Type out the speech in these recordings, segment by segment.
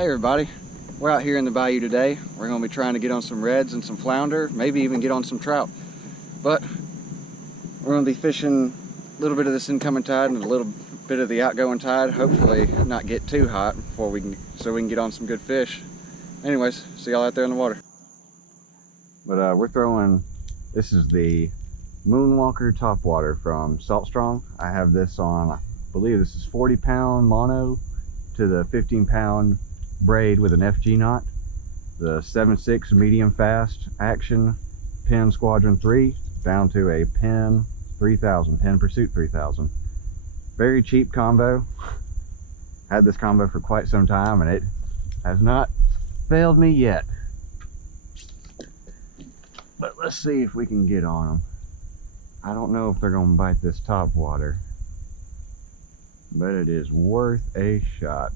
Hey everybody, we're out here in the bayou today. We're going to be trying to get on some reds and some flounder, maybe even get on some trout. But we're going to be fishing a little bit of this incoming tide and a little bit of the outgoing tide. Hopefully not get too hot before so we can get on some good fish. Anyways, see y'all out there in the water. But we're throwing, this is the Moonwalker topwater from Saltstrong. I have this on, I believe this is 40-pound mono to the 15-pound braid with an FG knot. The 7.6 medium fast action Penn Squadron 3 down to a Penn 3000, Penn Pursuit 3000. Very cheap combo. Had this combo for quite some time and it has not failed me yet. But let's see if we can get on them. I don't know if they're gonna bite this top water, but it is worth a shot.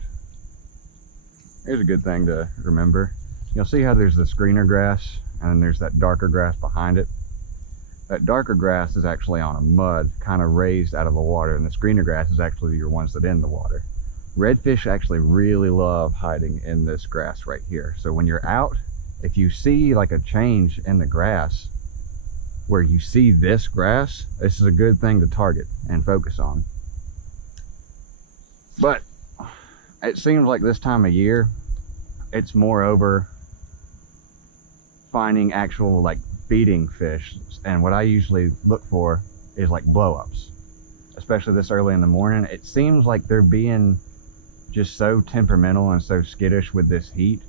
Here's a good thing to remember. You'll see how there's this greener grass and then there's that darker grass behind it. That darker grass is actually on a mud kind of raised out of the water, and this greener grass is actually your ones that are in the water. Redfish actually really love hiding in this grass right here. So when you're out, if you see like a change in the grass where you see this grass, this is a good thing to target and focus on. But it seems like this time of year, it's more over finding actual like feeding fish. And what I usually look for is like blow-ups, especially this early in the morning. It seems like they're being just so temperamental and so skittish with this heat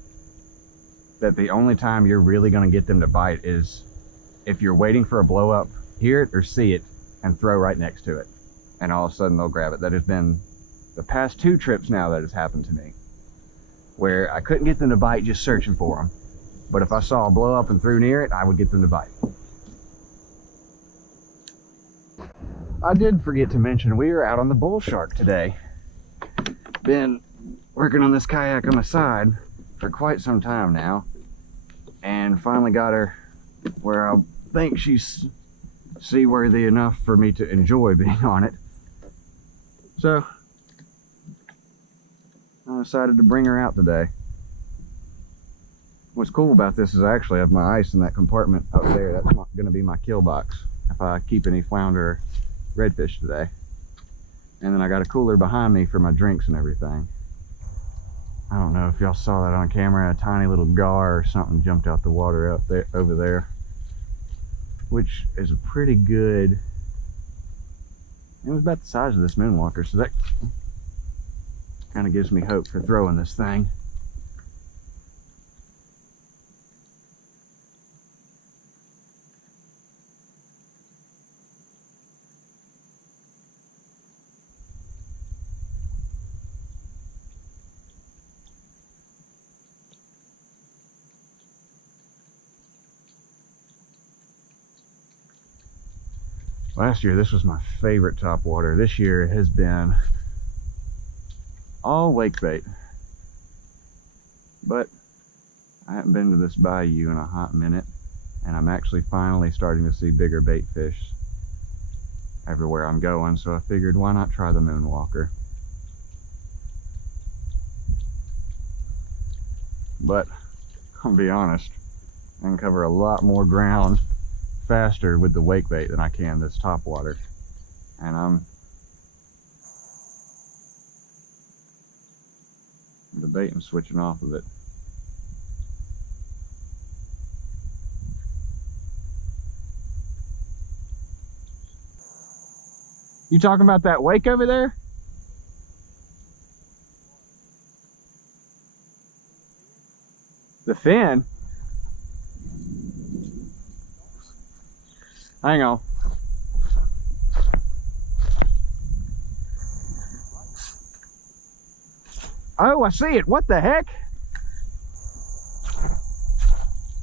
that the only time you're really going to get them to bite is if you're waiting for a blow-up, hear it or see it and throw right next to it, and all of a sudden they'll grab it. That has been the past 2 trips now that has happened to me, where I couldn't get them to bite just searching for them. But if I saw a blow up and threw near it, I would get them to bite. I did forget to mention we are out on the bull shark today. Been working on this kayak on the side for quite some time now, and finally got her where I think she's seaworthy enough for me to enjoy being on it. So I decided to bring her out today. What's cool about this is I actually have my ice in that compartment up there. That's going to be my kill box if I keep any flounder or redfish today. And then I got a cooler behind me for my drinks and everything. I don't know if y'all saw that on camera. A tiny little gar or something jumped out the water up there, over there, which is a pretty good. It was about the size of this Moonwalker, so that kind of gives me hope for throwing this thing. Last year, this was my favorite topwater. This year it has been all wake bait. But I haven't been to this bayou in a hot minute, and I'm actually finally starting to see bigger bait fish everywhere I'm going, so I figured why not try the Moonwalker. But I'll be honest, I can cover a lot more ground faster with the wake bait than I can this topwater, and I'm debating switching off of it. You talking about that wake over there? The fin? Hang on. Oh, I see it. What the heck?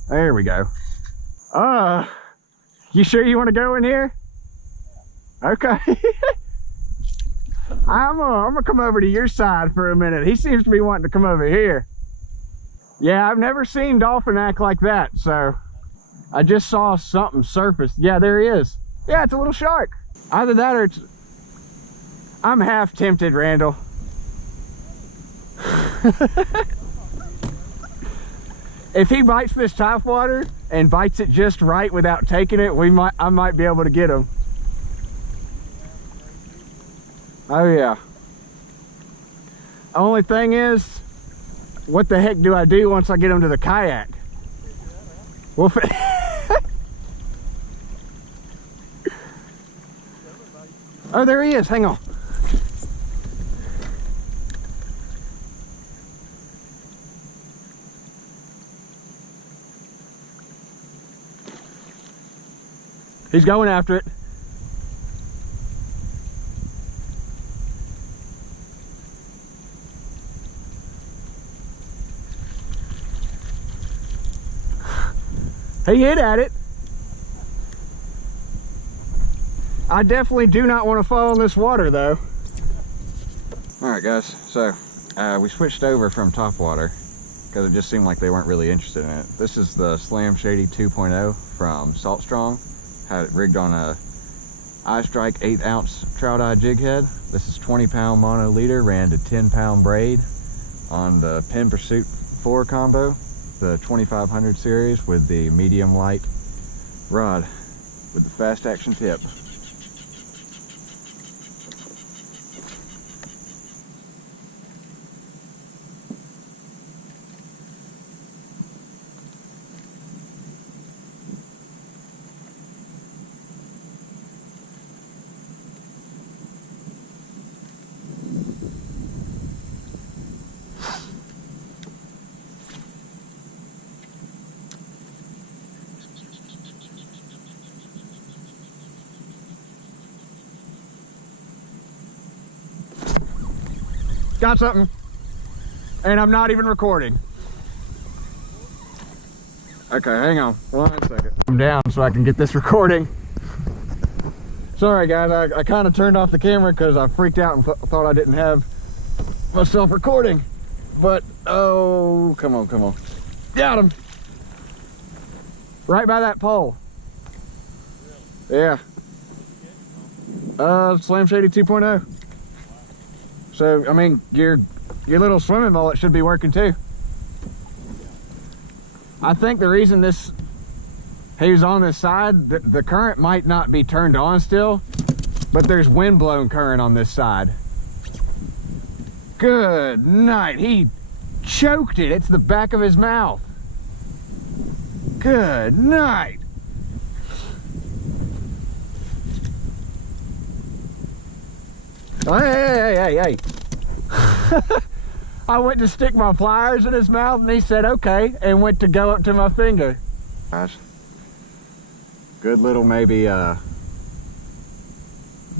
There we go. You sure you want to go in here? Okay. I'm gonna come over to your side for a minute. He seems to be wanting to come over here. Yeah, I've never seen dolphin act like that, so I just saw something surface. Yeah, there he is. Yeah, it's a little shark. Either that or it's... I'm half tempted, Randall. If he bites this topwater and bites it just right without taking it, I might be able to get him. Oh yeah. Only thing is, what the heck do I do once I get him to the kayak? We'll oh, there he is. Hang on. He's going after it. He hit at it. I definitely do not want to fall in this water though. All right guys, so we switched over from topwater because it just seemed like they weren't really interested in it. This is the Slam Shady 2.0 from Salt Strong. Had it rigged on a iStrike 8-ounce trout eye jig head. This is 20-pound mono leader, ran to 10-pound braid on the Penn Pursuit 4 combo, the 2500 series with the medium light rod with the fast action tip. Got something, and I'm not even recording. Okay, hang on 1 second. I'm down so I can get this recording. Sorry guys, I kind of turned off the camera because I freaked out and thought I didn't have myself recording. But, oh, come on, come on. Got him. Right by that pole. Yeah. Slam Shady 2.0. So, I mean, your little swimming mullet should be working too. I think the reason he's on this side, the current might not be turned on still, but there's wind blown current on this side. Good night. He choked it. It's the back of his mouth. Good night. Oh, hey. I went to stick my pliers in his mouth and he said, okay, and went to go up to my finger. Gosh. Good little maybe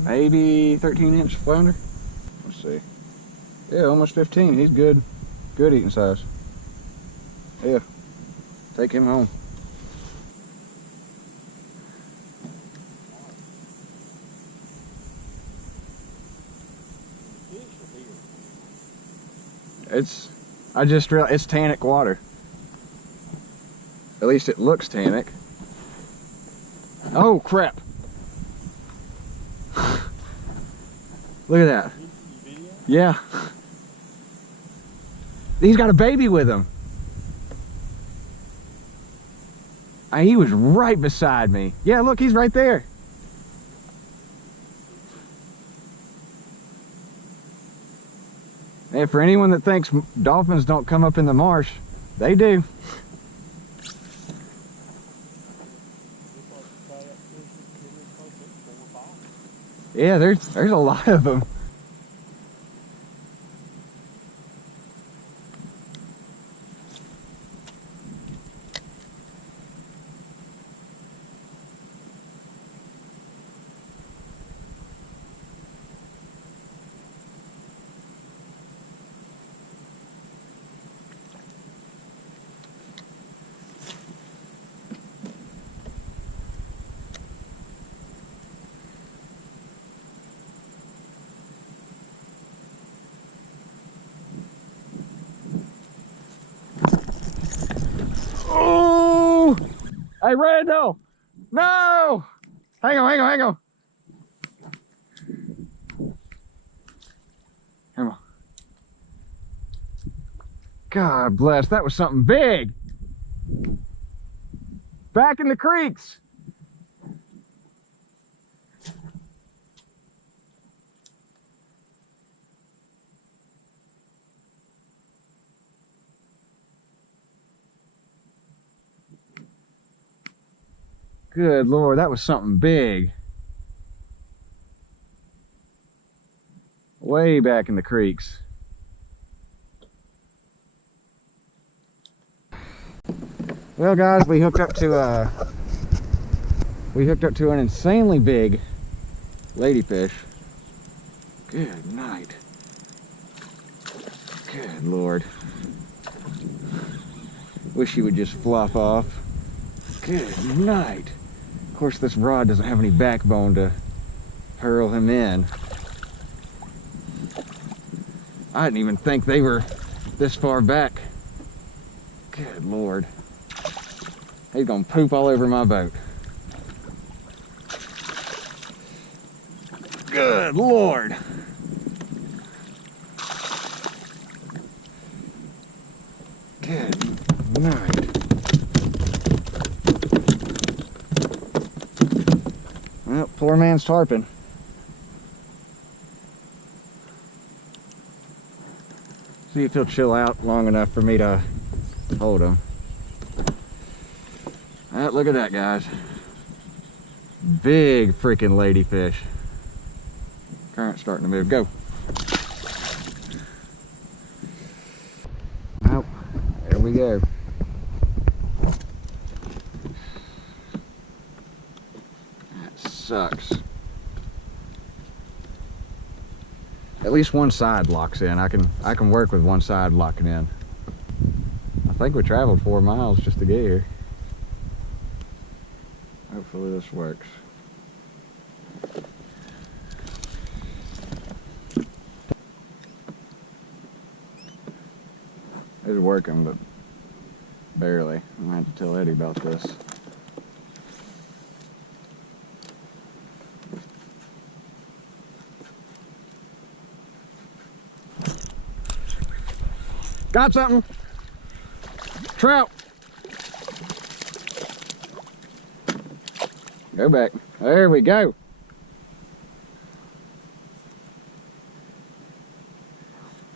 13-inch flounder. Let's see. Yeah, almost 15. He's good. Good eating size. Yeah. Take him home. I just realized it's tannic water. At least it looks tannic. Oh crap. Look at that. Yeah. He's got a baby with him. He was right beside me. Yeah, look, he's right there. And for anyone that thinks dolphins don't come up in the marsh, they do. Yeah, there's a lot of them. Hey, Randall! No! Hang on. Come on. God bless, that was something big. Back in the creeks. Good Lord, that was something big. Way back in the creeks. Well guys, we hooked up to an insanely big ladyfish. Good night. Good Lord. Wish he would just flop off. Good night. Of course, this rod doesn't have any backbone to hurl him in. I didn't even think they were this far back. Good Lord. He's gonna poop all over my boat. Good Lord. Good night. Well, poor man's tarpon. See if he'll chill out long enough for me to hold him. Look at that, guys. Big freaking ladyfish. Current starting to move. Go. Oh, there we go. That sucks. At least one side locks in. I can work with one side locking in. I think we traveled 4 miles just to get here. Hopefully this works. It's working, but barely. I'm gonna have to tell Eddie about this. Got something. Trout. Go back. There we go.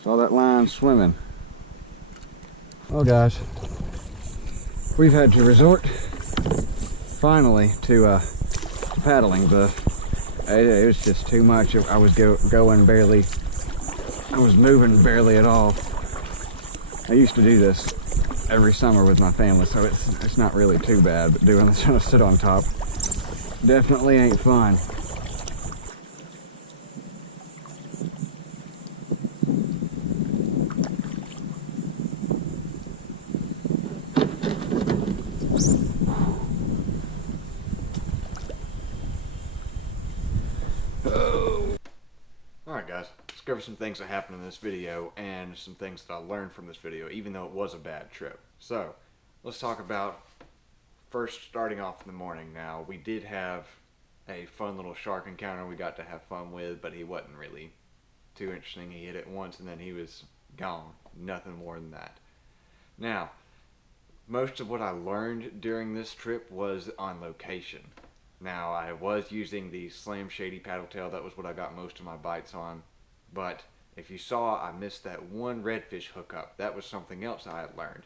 Saw that line swimming. Well guys, we've had to resort finally to paddling. It was just too much. I was going barely. I was moving barely at all. I used to do this every summer with my family, so it's not really too bad, but doing this on a sit on top definitely ain't fun. Alright guys, let's cover some things that happened in this video and some things that I learned from this video, even though it was a bad trip. So, let's talk about first starting off in the morning. Now, we did have a fun little shark encounter we got to have fun with, but he wasn't really too interesting. He hit it once and then he was gone. Nothing more than that. Now, most of what I learned during this trip was on location. Now, I was using the Slam Shady paddle tail. That was what I got most of my bites on. But if you saw, I missed that one redfish hookup. That was something else I had learned.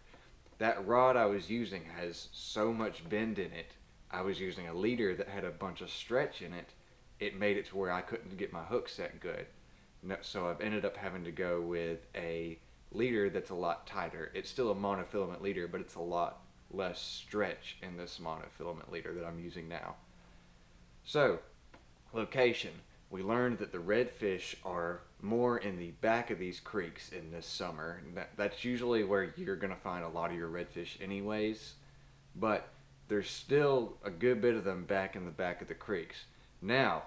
That rod I was using has so much bend in it. I was using a leader that had a bunch of stretch in it. It made it to where I couldn't get my hook set good. So I've ended up having to go with a leader that's a lot tighter. It's still a monofilament leader, but it's a lot less stretch in this monofilament leader that I'm using now. So, location. We learned that the redfish are more in the back of these creeks in this summer. That's usually where you're going to find a lot of your redfish anyways, but there's still a good bit of them back in the back of the creeks. Now,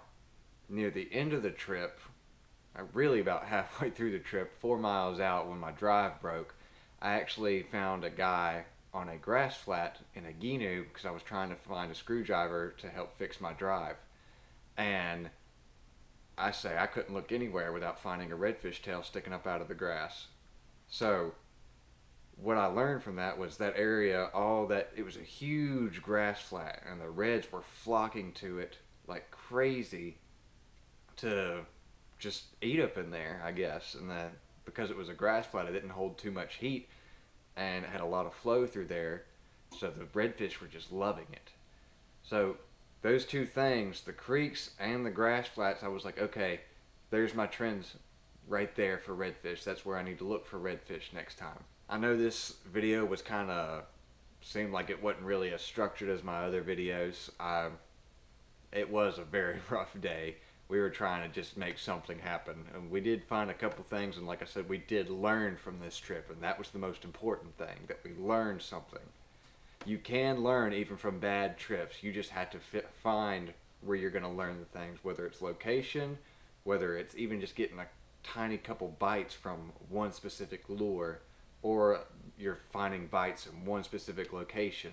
near the end of the trip, really about halfway through the trip, 4 miles out when my drive broke, I actually found a guy on a grass flat in a Ginu because I was trying to find a screwdriver to help fix my drive. And I couldn't look anywhere without finding a redfish tail sticking up out of the grass. So what I learned from that was that area, it was a huge grass flat, and the reds were flocking to it like crazy to just eat up in there, I guess. And then because it was a grass flat, it didn't hold too much heat, and it had a lot of flow through there, so the redfish were just loving it. So those two things, the creeks and the grass flats, I was like, okay, there's my trends right there for redfish. That's where I need to look for redfish next time. I know this video was kind of seemed like it wasn't really as structured as my other videos. It was a very rough day. We were trying to just make something happen, and we did find a couple things, and like I said, we did learn from this trip, and that was the most important thing, that we learned something. You can learn even from bad trips. You just have to find where you're going to learn the things, whether it's location, whether it's even just getting a tiny couple bites from one specific lure, or you're finding bites in one specific location,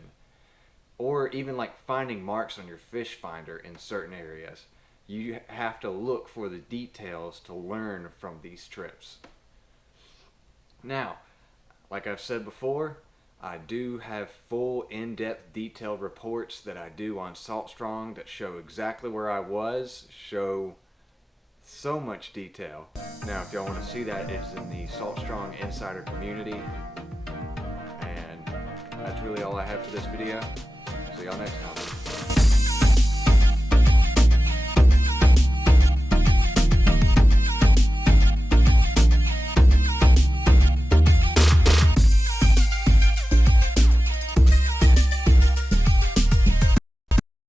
or even like finding marks on your fish finder in certain areas. You have to look for the details to learn from these trips. Now, like I've said before, I do have full in-depth detailed reports that I do on SaltStrong that show exactly where I was, show so much detail. Now if y'all want to see that, it's in the SaltStrong Insider community. And that's really all I have for this video. See y'all next time.